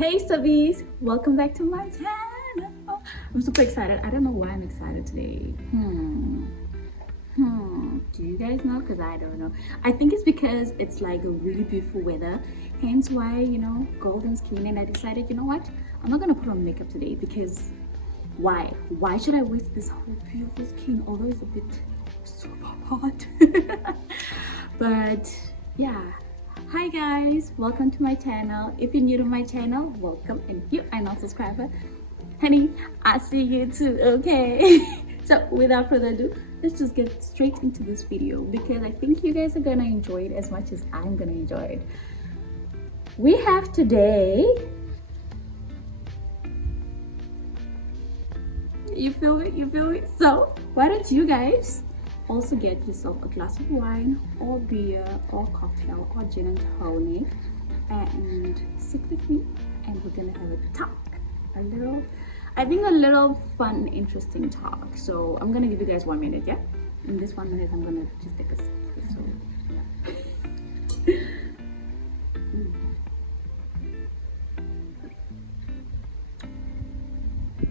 Hey subies, welcome back to my channel. I'm super excited. I don't know why I'm excited today. Do you guys know? Because I don't know. I think it's because it's like a really beautiful weather, hence why, golden skin. And I decided, you know what, I'm not gonna put on makeup today because why should I waste this whole beautiful skin, although it's a bit super hot. But yeah, hi guys, welcome to my channel. If you're new to my channel, welcome, and if you are not a subscriber, honey, I see you too. Okay. So without further ado, let's just get straight into this video because I think you guys are gonna enjoy it as much as I'm gonna enjoy it. We have today, you feel me? So why don't you guys also get yourself a glass of wine or beer or cocktail or gin and tonic and sit with me, and we're gonna have a talk, a little fun, interesting talk. So I'm gonna give you guys 1 minute, yeah? In this 1 minute, I'm gonna just take a sip. So yeah.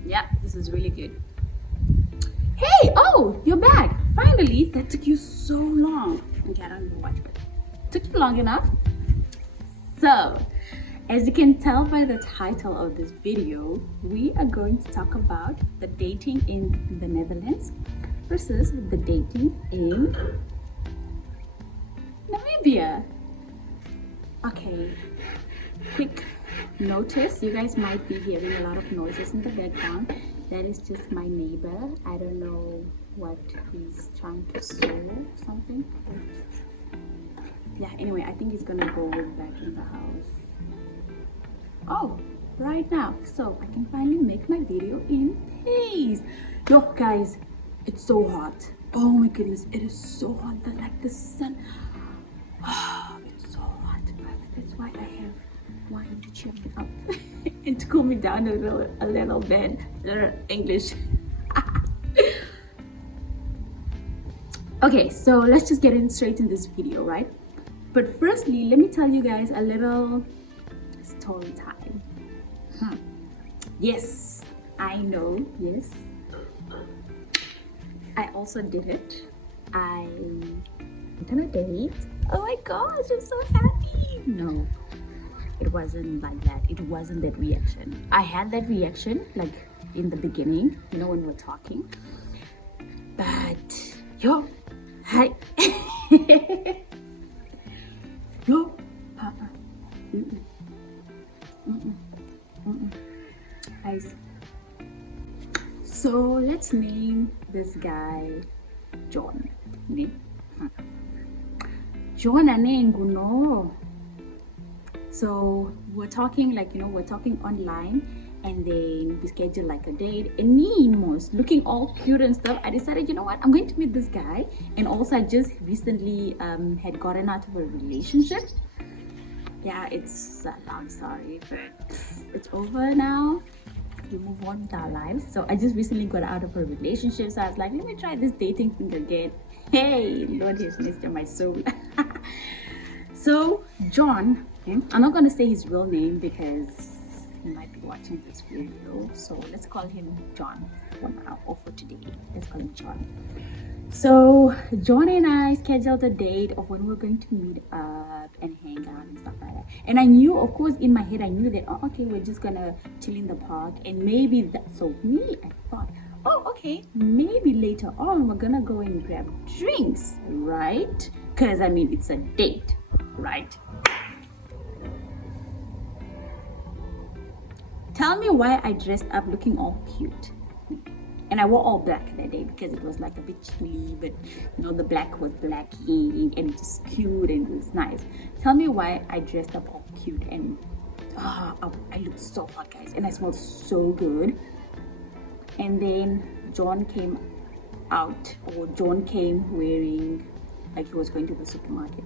Yeah, this is really good. Hey, oh, you're back. Finally, that took you so long. Okay, I don't know why, but took you long enough. So, as you can tell by the title of this video, we are going to talk about the dating in the Netherlands versus the dating in Namibia. Okay, quick notice, you guys might be hearing a lot of noises in the background. That is just my neighbor. I don't know what he's trying to solve, something. Yeah, anyway, I think he's gonna go back in the house. Oh, right now. So I can finally make my video in peace. Yo, guys, it's so hot. Oh my goodness, it is so hot. Like the sun. Oh, it's so hot, but that's why I have wine to cheer me up and to cool me down a little bit. English. Okay, so let's just get in straight in this video, right? But firstly, let me tell you guys a little story time. Yes, I know, yes. I also did it. I went on a date. Oh my gosh, I'm so happy. No, it wasn't like that. It wasn't that reaction. I had that reaction like in the beginning, when we're talking. But yo, hi. Yo, Papa. Guys, so let's name this guy John. John Anenguno. So we're talking we're talking online, and then we schedule like a date, and me most looking all cute and stuff. I decided, you know what, I'm going to meet this guy. And also I just recently had gotten out of a relationship. Yeah, it's a long story, but it's over now. We move on with our lives. So I just recently got out of a relationship, so I was like, let me try this dating thing again. Hey, Lord has missed my soul. So John, I'm not gonna say his real name because he might be watching this video, so let's call him John for now, or for today. Let's call him John. So John and I scheduled a date of when we're going to meet up and hang out and stuff like that. And I knew, of course, in my head, I knew that, oh, okay, we're just gonna chill in the park, and maybe that. So me, I thought, oh, okay, maybe later on we're gonna go and grab drinks, right? Because I mean, it's a date, right? Tell me why I dressed up looking all cute. And I wore all black that day because it was like a bit chilly, but the black was blacking and it was cute and it was nice. Tell me why I dressed up all cute, and I looked so hot, guys, and I smelled so good. And then John came wearing like he was going to the supermarket.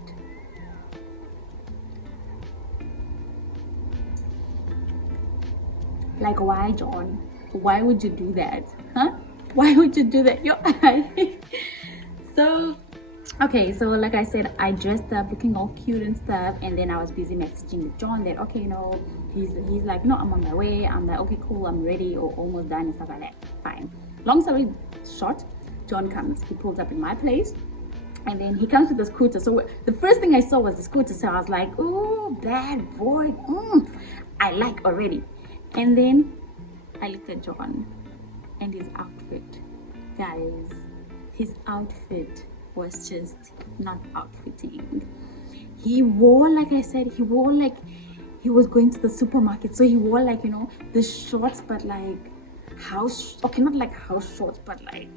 Like, why, John? Why would you do that? Huh? Why would you do that? So Okay, so like I said, I dressed up looking all cute and stuff, and then I was busy messaging with John that, okay, he's like, no, I'm on my way. I'm like, okay, cool, I'm ready or almost done and stuff like that. Fine. Long story short, John comes, he pulls up in my place, and then he comes with the scooter. So the first thing I saw was the scooter, so I was like, oh, bad boy, I like already. And then I looked at John and his outfit, guys, his outfit was just not outfitting. He wore, like I said, he wore like he was going to the supermarket. So he wore like, the shorts, but like okay, not like house shorts, but like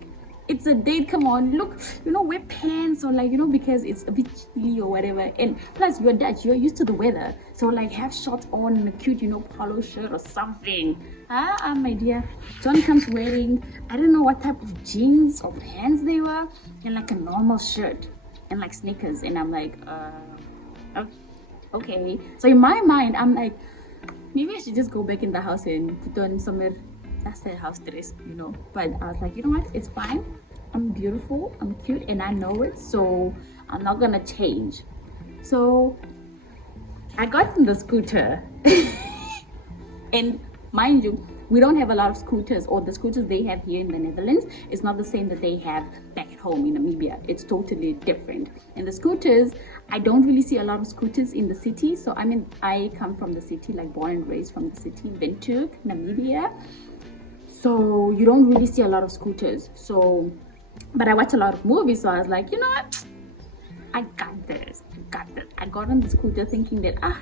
it's a date, come on, look, wear pants or like, because it's a bit chilly or whatever. And plus you're Dutch, you're used to the weather, so like have shorts on and a cute, polo shirt or something. My dear, John comes wearing, I don't know what type of jeans or pants they were, and like a normal shirt and like sneakers. And I'm like, okay. So in my mind, I'm like, maybe I should just go back in the house and put on somewhere. That's the house dress, But I was like, you know what? It's fine. I'm beautiful, I'm cute, and I know it. So I'm not gonna change. So I got in the scooter, and mind you, we don't have a lot of scooters, or the scooters they have here in the Netherlands is not the same that they have back at home in Namibia. It's totally different. And the scooters, I don't really see a lot of scooters in the city. So I come from the city, like born and raised from the city, Windhoek, Namibia. So you don't really see a lot of scooters. So, but I watch a lot of movies, so I was like, you know what? I got this. I got on the scooter thinking that, I'm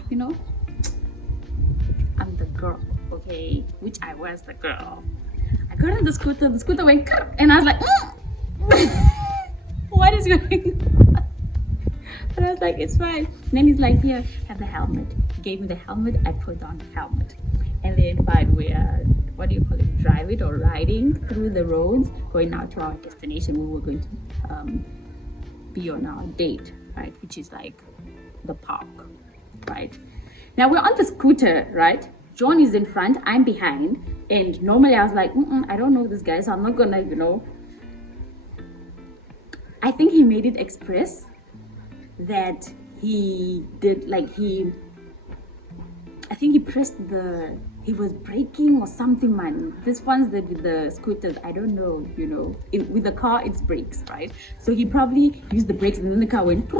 the girl, okay? Which I was the girl. I got on the scooter went, and I was like, what is going on? And I was like, it's fine. And then he's like, here, have the helmet. He gave me the helmet, I put on the helmet. And then fine, we are, what do you call it, drive it or riding through the roads, going out to our destination. We were going to be on our date, right, which is like the park, right? Now we're on the scooter, right? John is in front, I'm behind, and normally I was like, I don't know this guy, so I'm not gonna, I think he made it express that he did, like I think he pressed he was braking or something, man. This one's with the scooters, I don't know, with the car, it's brakes, right? So he probably used the brakes and then the car went,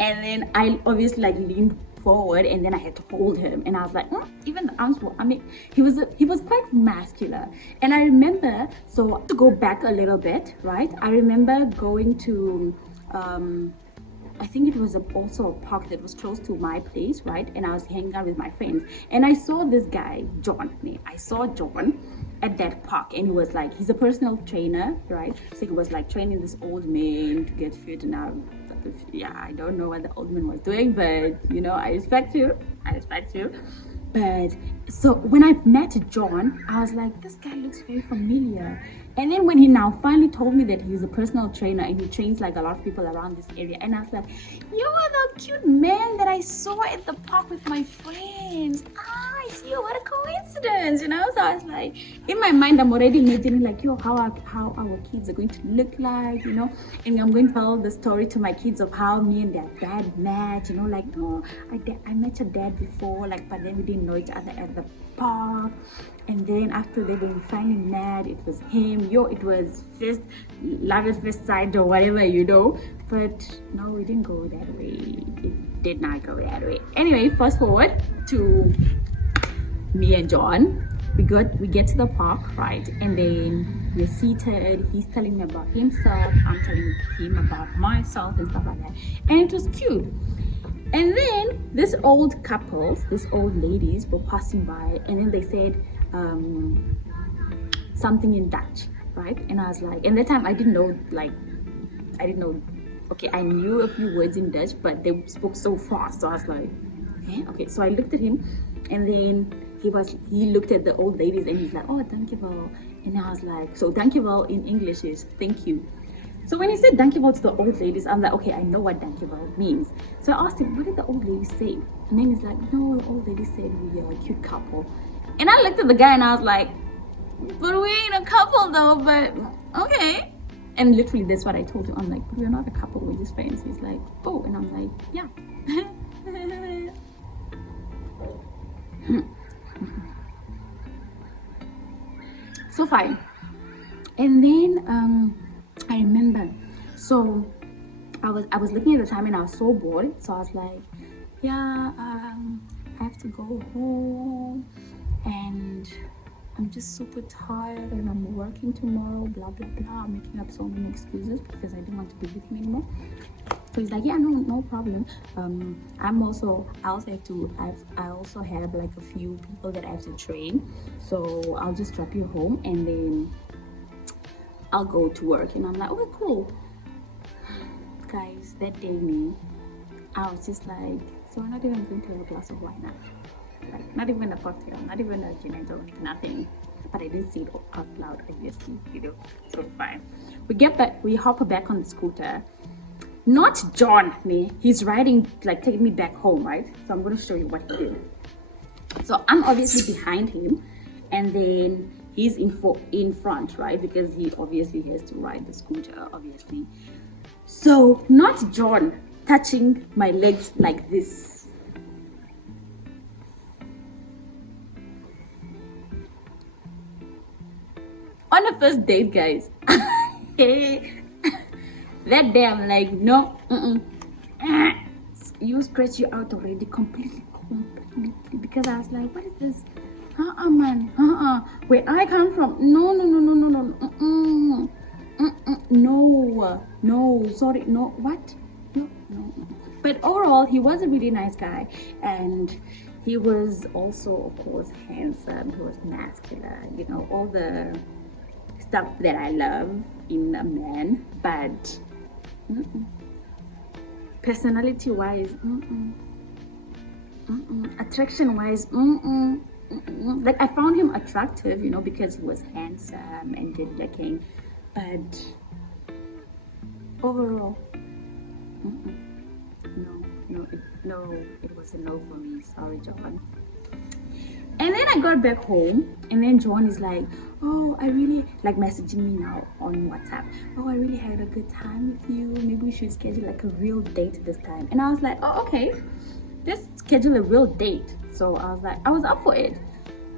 and then I obviously like leaned forward and then I had to hold him. And I was like, even the arms were, he was quite muscular. And I remember, so to go back a little bit, right? I remember going to, I think it was also a park that was close to my place, right? And I was hanging out with my friends. And I saw this guy, John. I saw John at that park. And he was like, he's a personal trainer, right? So he was like training this old man to get fit. And I don't know what the old man was doing. But, I respect you. But so when I met John, I was like, this guy looks very familiar. And then when he now finally told me that he's a personal trainer and he trains like a lot of people around this area, and I was like, you are the cute man that I saw at the park with my friends. I see you, what a coincidence, So I was like, in my mind, I'm already imagining like, how our kids are going to look like, and I'm going to tell the story to my kids of how me and their dad met, like, I met your dad before, like, but then we didn't know each other at the park. And then after they were finally mad, it was him. It was love at first sight or whatever, But no, we didn't go that way. It did not go that way. Anyway, fast forward to me and John. We get to the park, right? And then we're seated. He's telling me about himself. I'm telling him about myself and stuff like that. And it was cute. And then these old ladies were passing by, and then they said something in Dutch, right? And I was like, and that time I didn't know, okay, I knew a few words in Dutch, but they spoke so fast, so I was like, okay. So I looked at him, and then he looked at the old ladies, and he's like, oh, dankjewel. And I was like, so dankjewel in English is thank you. So when he said dankjewel to the old ladies, I'm like, okay, I know what dankjewel means. So I asked him, what did the old ladies say? And then he's like, no, the old ladies said we are a cute couple. And I looked at the guy and I was like, but we ain't a couple though, but okay. And literally, that's what I told him. I'm like, but we're not a couple, we're just friends. He's like, oh, and I'm like, yeah. So fine. And then I remember, so I was looking at the time and I was so bored. So I was like, yeah, I have to go home and I'm just super tired and I'm working tomorrow, blah blah blah. I'm making up so many excuses because I didn't want to be with him anymore. So he's like, yeah, no problem. I also have like a few people that I have to train, so I'll just drop you home and then I'll go to work. And I'm like, okay, cool. Guys, that day I was just like, so we're not even going to have a glass of wine now. Like, not even a cocktail, not even a gin and tonic, nothing. But I didn't say it out loud, obviously, so fine. We get back, we hop back on the scooter. Not John, he's riding, like taking me back home, right? So I'm going to show you what he did. So I'm obviously behind him, and then he's in front, right? Because he obviously has to ride the scooter, obviously. So not John touching my legs like this. On the first date, guys. That day I'm like, no, you scratch you out already completely, because I was like, what is this? Man, where I come from, no, sorry, no, what? No. But overall, he was a really nice guy, and he was also, of course, handsome. He was masculine, all the stuff that I love in a man. But personality wise, attraction wise, like I found him attractive, because he was handsome and good looking, but overall, it was a no for me. Sorry, John. And then I got back home, and then John is like, oh, I really, like, messaging me now on WhatsApp. Oh, I really had a good time with you. Maybe we should schedule like a real date this time. And I was like, oh, okay, let's schedule a real date. So I was like, I was up for it.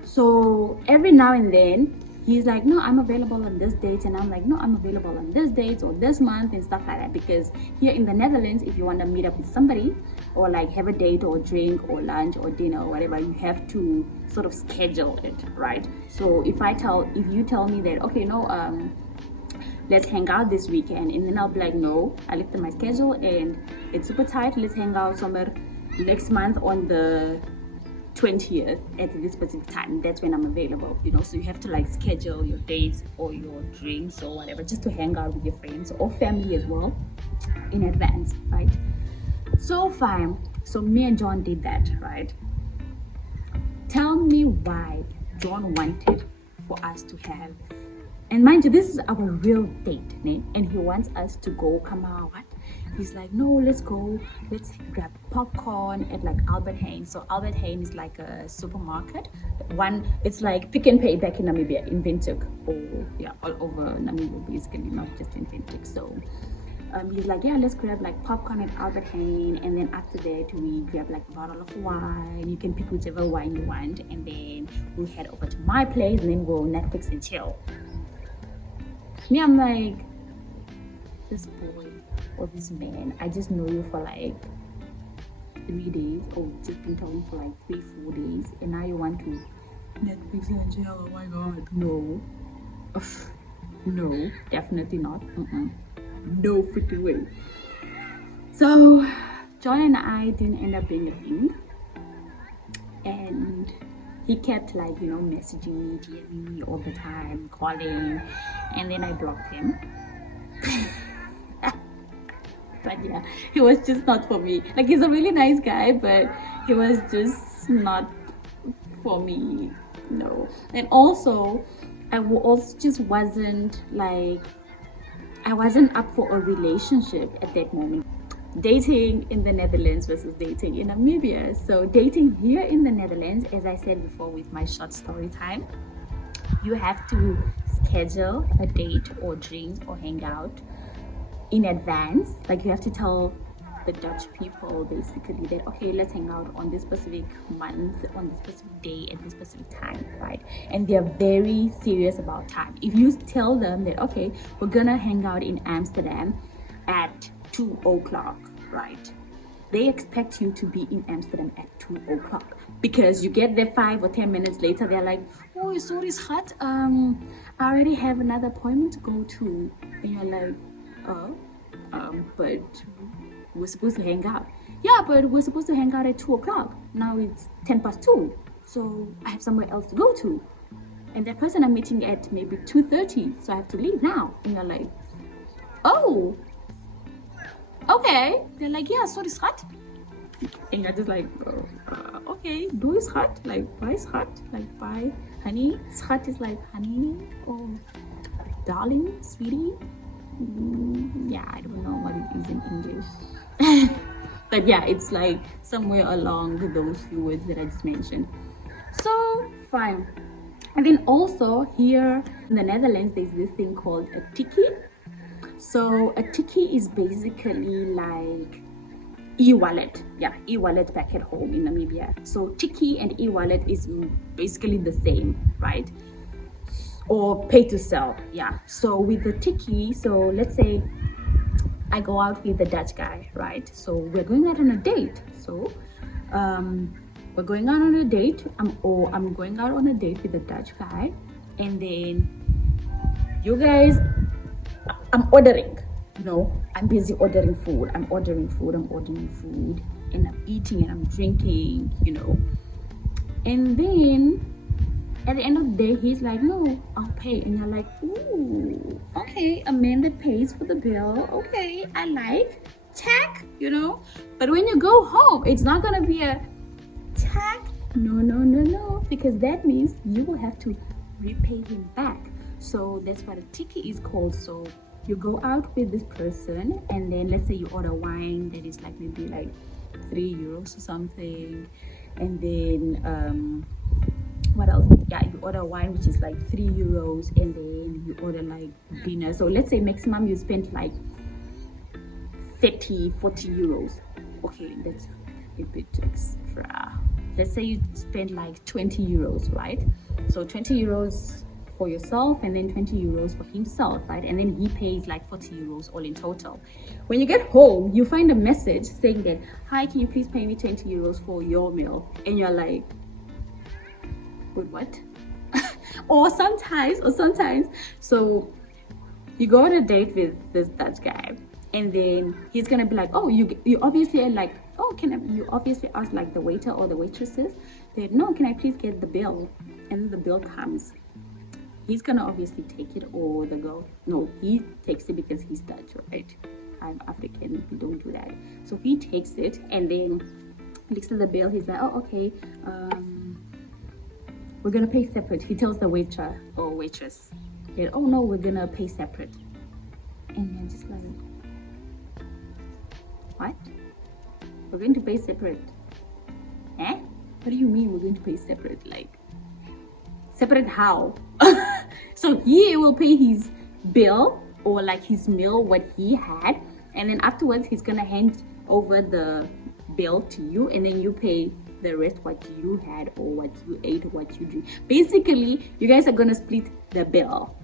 So every now and then he's like, no, I'm available on this date, and I'm like, no, I'm available on this date or this month and stuff like that. Because here in the Netherlands, if you want to meet up with somebody or like have a date or drink or lunch or dinner or whatever, you have to sort of schedule it, right? So if you tell me that, okay, no, let's hang out this weekend, and then I'll be like, no, I looked at my schedule and it's super tight, let's hang out somewhere next month on the 20th at this specific time. That's when I'm available, so you have to like schedule your dates or your drinks or whatever, just to hang out with your friends or family as well in advance, right? So fine. So me and John did that, right? Tell me why John wanted for us to have, and mind you, this is our real date, and he wants us to go, come out, what? He's like, no, let's go, let's grab popcorn at like Albert Heijn. So Albert Heijn is like a supermarket. It's like Pick n Pay back in Namibia, in Windhoek, or yeah, all over Namibia basically, not just in Windhoek. So he's like, yeah, let's grab like popcorn at Albert Heijn, and then after that we grab like a bottle of wine. You can pick whichever wine you want, and then we'll head over to my place, and then we'll Netflix and chill. Me, I'm like, this boy or this man, I just know you for like 3 days, or just been talking for like 3-4 days, and now you want to Netflix and chill. Oh my god, no. No, definitely not. No freaking way. So John and I didn't end up being a thing, and he kept like, messaging me, DMing me all the time, calling, and then I blocked him. But yeah, he was just not for me. Like, he's a really nice guy, but he was just not for me, no. And also, I just wasn't like, I wasn't up for a relationship at that moment. Dating in the Netherlands versus dating in Namibia. So dating here in the Netherlands, as I said before with my short story time, you have to schedule a date or drinks or hang out in advance. Like you have to tell the Dutch people basically that, okay, let's hang out on this specific month, on this specific day, at this specific time, right? And they're very serious about time. If you tell them that, okay, we're gonna hang out in Amsterdam at 2 o'clock, right? They expect you to be in Amsterdam at 2 o'clock, because you get there 5 or 10 minutes later, they're like, oh, sorry schat, I already have another appointment to go to. And you're like, oh, but we're supposed to hang out. Yeah, but we're supposed to hang out at 2 o'clock. Now it's 10 past 2, so I have somewhere else to go to. And that person I'm meeting at maybe 2:30, so I have to leave now. And you're like, oh, okay. They're like, yeah, sorry schat. And you're just like, okay, do is schat? Like, why schat? Like, why honey? Schat is like honey or darling, sweetie. Yeah, I don't know what it is in English. But yeah, it's like somewhere along those few words that I just mentioned. So, fine. And then also here in the Netherlands, there's this thing called a tikkie. So a tikkie is basically like e-wallet. Yeah, e-wallet back at home in Namibia. So tikkie and e-wallet is basically the same, right? Or pay to sell. Yeah. So with the tikkie, so let's say I go out with the Dutch guy, right? So we're going out on a date. So we're going out on a date. I'm going out on a date with the Dutch guy, and then you guys, I'm ordering. You know, I'm busy ordering food. I'm ordering food, and I'm eating and I'm drinking. You know, and then at the end of the day, he's like, no, I'll pay. And you're like, ooh, okay, a man that pays for the bill. Okay, I like. Check, you know. But when you go home, it's not going to be a check. No. Because that means you will have to repay him back. So that's what a tikkie is called. So you go out with this person, and then let's say you order wine that is like maybe like €3 or something. And then, what else? Yeah, you order wine which is like €3, and then you order like dinner. So let's say maximum you spend like 30-40 euros. Okay, that's a bit extra. Let's say you spend like 20 euros, right? So 20 euros for yourself, and then 20 euros for himself, right? And then he pays like 40 euros all in total. When you get home, you find a message saying that, hi, can you please pay me 20 euros for your meal? And you're like, wait, what? or sometimes, so you go on a date with this Dutch guy, and then he's gonna be like, oh, you obviously are like, oh, you obviously ask like the waiter or the waitresses that, no, can I please get the bill? And then the bill comes. He's gonna obviously take it, or the girl, no, he takes it because he's Dutch, right? I'm African, we don't do that. So he takes it, and then looks at the bill, he's like, oh, okay, we're gonna pay separate. He tells the waiter or waitress that, oh no, we're gonna pay separate. And then just like, what? We're going to pay separate? Eh? What do you mean we're going to pay separate? Like, separate how? So he will pay his bill or like his meal, what he had, and then afterwards he's gonna hand over the bill to you, and then you pay the rest what you had or what you ate or what you drink. Basically, you guys are gonna split the bill,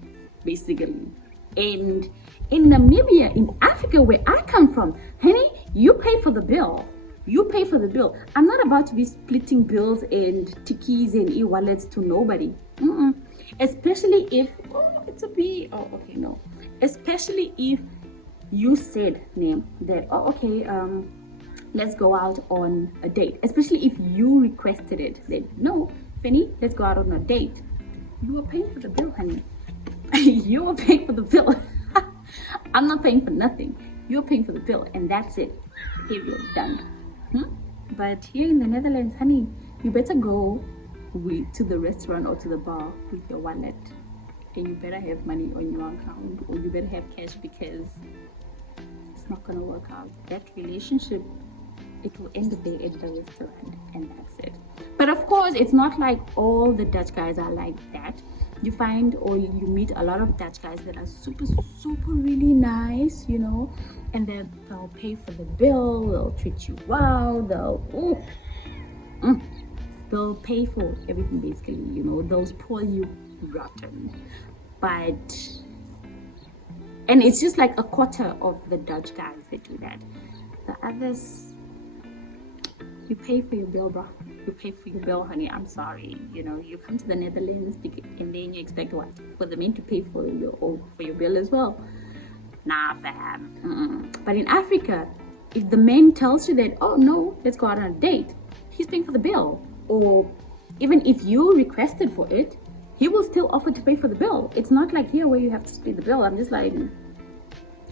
basically. And in Namibia, in Africa, where I come from, honey, you pay for the bill. You pay for the bill. I'm not about to be splitting bills and tikkies and e-wallets to nobody. Especially if, especially if you said, name that, let's go out on a date. Especially if you requested it. Then, no, Phenny, let's go out on a date. You are paying for the bill, honey. You are paying for the bill. I'm not paying for nothing. You're paying for the bill, and that's it. Period. Done. But here in the Netherlands, honey, you better go to the restaurant or to the bar with your wallet, and you better have money on your account, or you better have cash, because it's not gonna work out. That relationship, it will end there at the restaurant, and that's it. But of course, it's not like all the Dutch guys are like that. you find or you meet a lot of Dutch guys that are super really nice, you know, and then they'll pay for the bill, they'll treat you well, they'll pay for everything basically, you know, they'll spoil you rotten. And it's just like a quarter of the Dutch guys that do that. The others, you pay for your bill, bro. You pay for your bill, honey. I'm sorry. You know, you come to the Netherlands and then you expect what? For the men to pay for your bill as well. Nah, fam. But in Africa, if the man tells you that, oh no, let's go out on a date, he's paying for the bill. Or even if you requested for it, he will still offer to pay for the bill. It's not like here where you have to split the bill. I'm just like,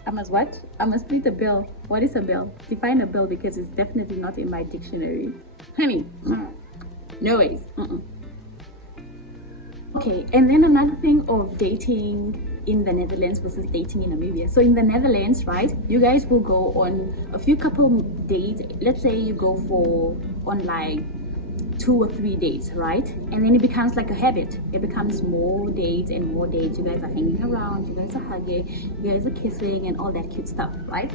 I must what? I must split the bill. What is a bill? Define a bill, because it's definitely not in my dictionary. Honey, no ways. Okay, and then another thing of dating in the Netherlands versus dating in Namibia. So in the Netherlands, right, you guys will go on a few couple dates. Let's say you go for on like 2 or 3 dates, right? And then it becomes like a habit. It becomes more dates and more dates. You guys are hanging around, you guys are hugging, you guys are kissing and all that cute stuff, right?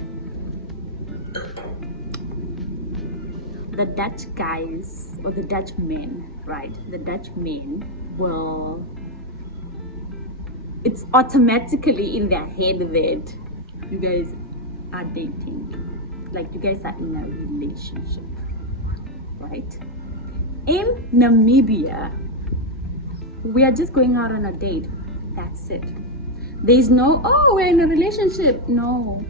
The Dutch guys, or the Dutch men, right? The Dutch men will, it's automatically in their head that you guys are dating. Like you guys are in a relationship, right? In Namibia, we are just going out on a date. That's it. There's no, oh, we're in a relationship. No.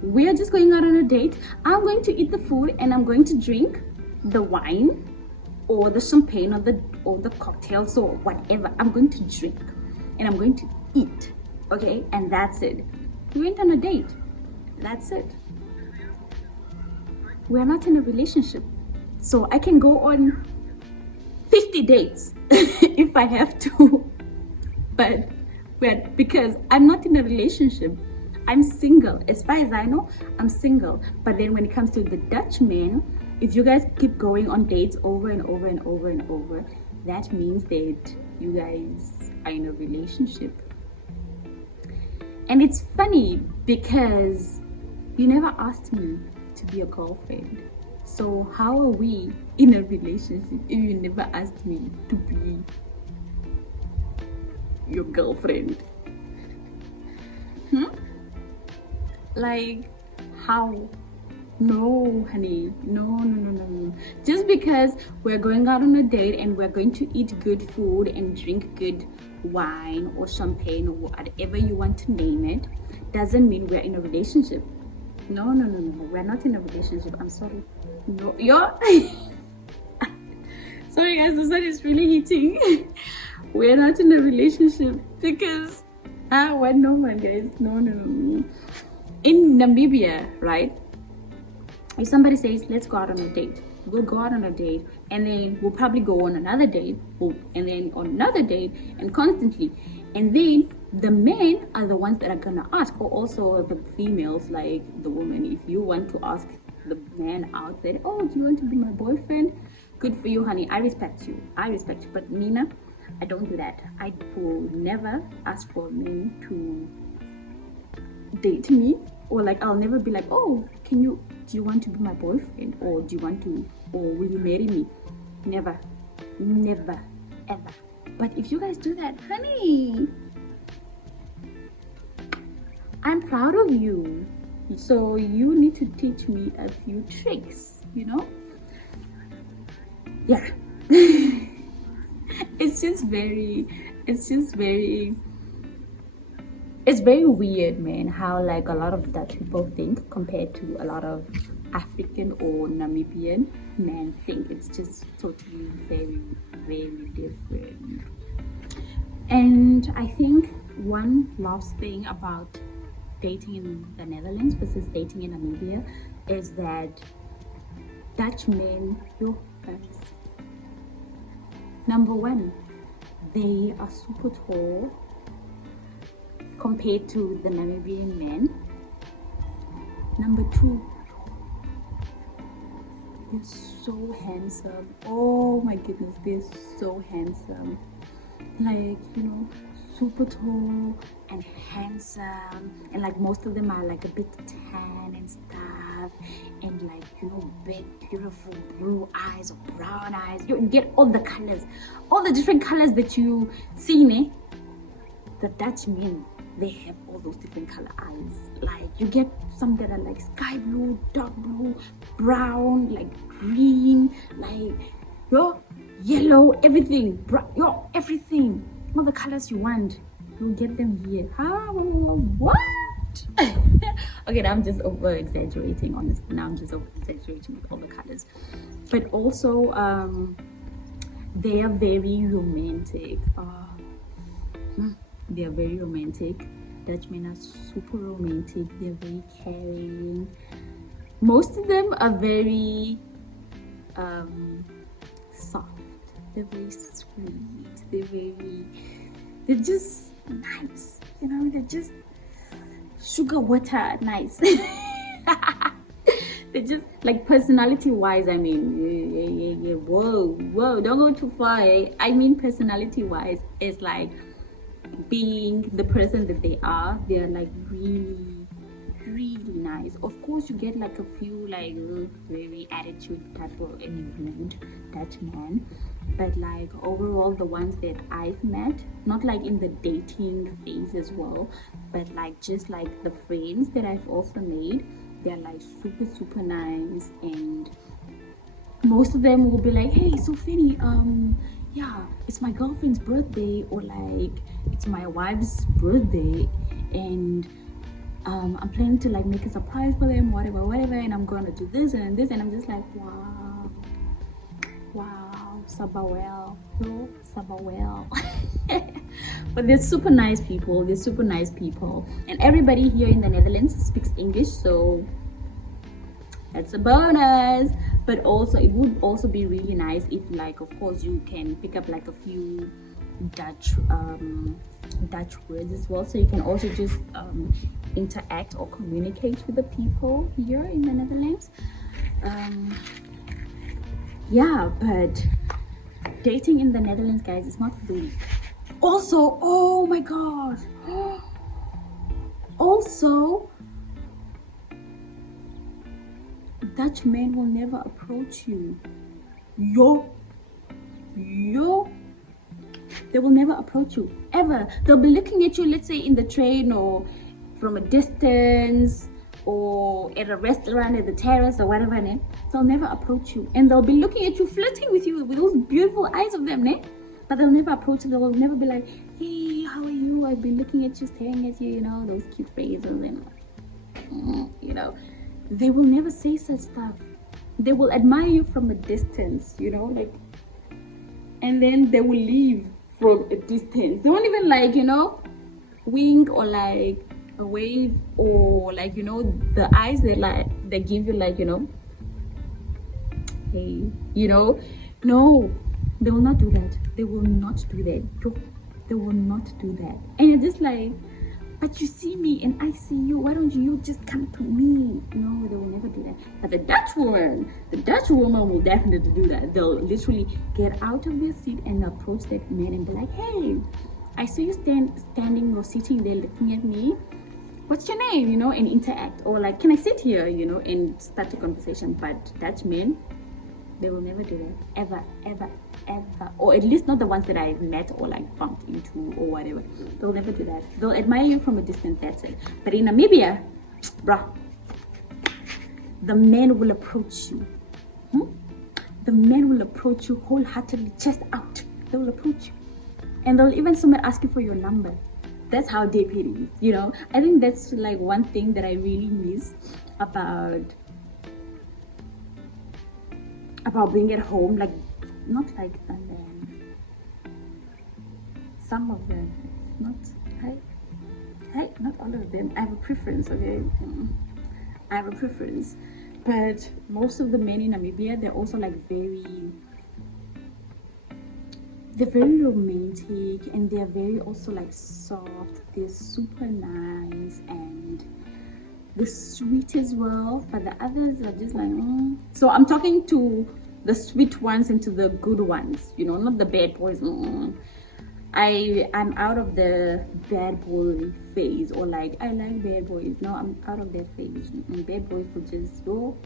We are just going out on a date. I'm going to eat the food and I'm going to drink the wine or the champagne or the cocktails or whatever. I'm going to drink and I'm going to eat. Okay? And that's it. We went on a date. That's it. We're not in a relationship. So I can go on 50 dates if I have to, but because I'm not in a relationship, I'm single. As far as I know, I'm single. But then when it comes to the Dutch men, if you guys keep going on dates over and over and over and over, that means that you guys are in a relationship. And it's funny because you never asked me to be a girlfriend. So how are we in a relationship if you never asked me to be your girlfriend? Like, how? No, honey. No. Just because we're going out on a date and we're going to eat good food and drink good wine or champagne or whatever you want to name it, doesn't mean we're in a relationship. No. We're not in a relationship. I'm sorry. No, you're sorry guys, the sun is really heating. We're not in a relationship because what? No, man, guys. No. In Namibia, right? If somebody says, let's go out on a date, we'll go out on a date and then we'll probably go on another date and then on another date and constantly. And then the men are the ones that are gonna ask, or also the females, like the woman. If you want to ask the man out there, oh, do you want to be my boyfriend? Good for you, honey. I respect you. But Nina, I don't do that. I will never ask for men to date me, or like I'll never be like, oh, do you want to be my boyfriend, or will you marry me? Never, ever. But if you guys do that, honey, I'm proud of you. So you need to teach me a few tricks, you know? Yeah. It's very weird, man, how like a lot of Dutch people think compared to a lot of African or Namibian men think. It's just totally very, very different. And I think one last thing about dating in the Netherlands versus dating in Namibia is that Dutch men, guys, number one, they are super tall compared to the Namibian men. Number two, they're so handsome. Oh my goodness, they're so handsome. like, you know, super tall and handsome, and like most of them are like a bit tan and stuff, and like, you know, big beautiful blue eyes or brown eyes. You get all the colors, all the different colors that you see, eh? The Dutch men, they have all those different color eyes. Like you get some that are like sky blue, dark blue, brown, like green, like yellow, everything, everything, all the colors you want, you'll get them here. How? What? Okay, now I'm just over exaggerating. Honestly, now I'm just over exaggerating with all the colors. But also, they are very romantic. They are very romantic. Dutchmen are super romantic. They're very caring. Most of them are very soft. They're very sweet. They're just nice. You know, they're just sugar water nice. They're just like personality wise. I mean, yeah. Whoa, don't go too far. I mean, personality wise, it's like being the person that they are. They're like really nice. Of course, you get like a few like very attitude type of and rude Dutch man, but like overall, the ones that I've met, not like in the dating phase as well, but like just like the friends that I've also made, they're like super nice. And most of them will be like, hey, so Phenny, yeah, it's my girlfriend's birthday, or like it's my wife's birthday, and I'm planning to like make a surprise for them, whatever, and I'm gonna do this and this, and I'm just like, wow, Sabawell, but they're super nice people. And everybody here in the Netherlands speaks English, so that's a bonus. But also, it would also be really nice if, like, of course, you can pick up like a few Dutch words as well, so you can also just interact or communicate with the people here in the Netherlands. Yeah, but dating in the Netherlands, guys, is not for the weak. Also, oh my god, also Dutch men will never approach you. Yo, they will never approach you ever. They'll be looking at you, let's say in the train or from a distance or at a restaurant, at the terrace or whatever, né? They'll never approach you, and they'll be looking at you, flirting with you with those beautiful eyes of them, né? But they'll never approach you. They will never be like, hey, how are you? I've been looking at you, staring at you, you know, those cute phrases, and you know, they will never say such stuff. They will admire you from a distance, you know, like, and then they will leave from a distance. They won't even like, you know, wink or like a wave, or like, you know, the eyes they give you, like, you know, hey, you know. No, they will not do that. They will not do that. And you're just like, but you see me and I see you, why don't you just come to me? No, they will never do that. But the Dutch woman will definitely do that. They'll literally get out of their seat and approach that man and be like, hey, I saw you standing or sitting there looking at me. What's your name? You know, and interact, or like, can I sit here? You know, and start a conversation. But Dutch men, they will never do that, ever, or at least not the ones that I've met or like bumped into or whatever. They'll never do that. They'll admire you from a distance, that's it. But in Namibia, bruh, the men will approach you. The men will approach you wholeheartedly, chest out. They will approach you, and they'll even somewhere ask you for your number. That's how deep it is, you know. I think that's like one thing that I really miss about being at home. Like, not like some of them, not all of them. I have a preference, okay? I have a preference, but most of the men in Namibia, they're also like they're very romantic, and they're very also like soft. They're super nice and they're sweet as well. But the others are just like, So I'm talking to the sweet ones and to the good ones, you know, not the bad boys. I'm out of the bad boy phase, or like I like bad boys. No, I'm out of that phase. Bad boys will just go.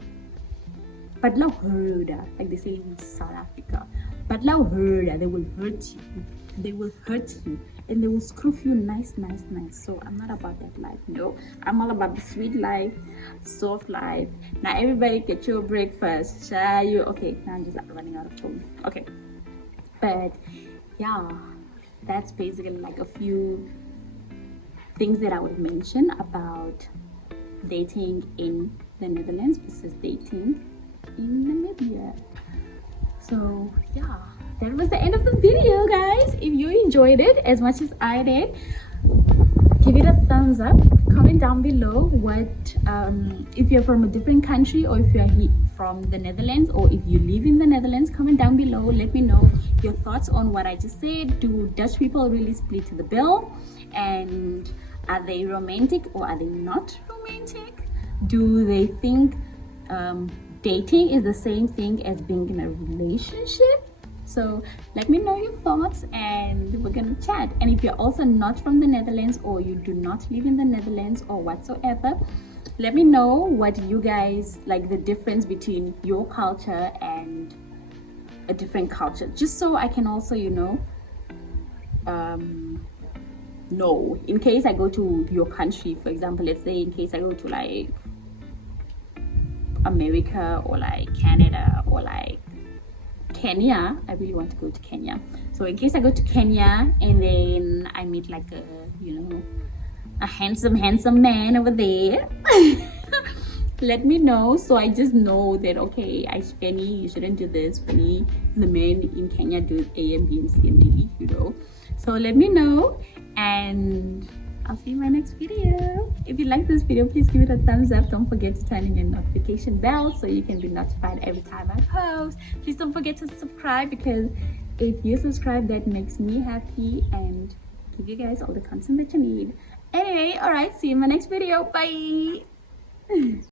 But love herda, like they say in South Africa. But love herda, they will hurt you. They will hurt you, and they will screw you nice. So I'm not about that life. No, I'm all about the sweet life, soft life. Now everybody get your breakfast. Shall you? Okay, now I'm just running out of time. Okay, but yeah, that's basically like a few things that I would mention about dating in the Netherlands versus dating in Namibia. So yeah, that was the end of the video, guys. If you enjoyed it as much as I did, give it a thumbs up. Comment down below what if you're from a different country, or if you're from the Netherlands, or if you live in the Netherlands. Comment down below, let me know your thoughts on what I just said. Do Dutch people really split the bill, and are they romantic or are they not romantic? Do they think dating is the same thing as being in a relationship? So let me know your thoughts, and we're gonna chat. And if you're also not from the Netherlands, or you do not live in the Netherlands or whatsoever, let me know what you guys like, the difference between your culture and a different culture, just so I can also, you know, in case I go to your country, for example, let's say in case I go to like America or like Canada or like Kenya. I really want to go to Kenya. So in case I go to Kenya and then I meet like a, you know, a handsome man over there, let me know, so I just know that, okay, Phenny, you shouldn't do this. Phenny, the men in Kenya do A and B and C and D, you know. So let me know, and I'll see you in my next video. If you like this video, please give it a thumbs up. Don't forget to turn on your notification bell so you can be notified every time I post. Please don't forget to subscribe, because if you subscribe, that makes me happy and give you guys all the content that you need. Anyway, alright, see you in my next video. Bye.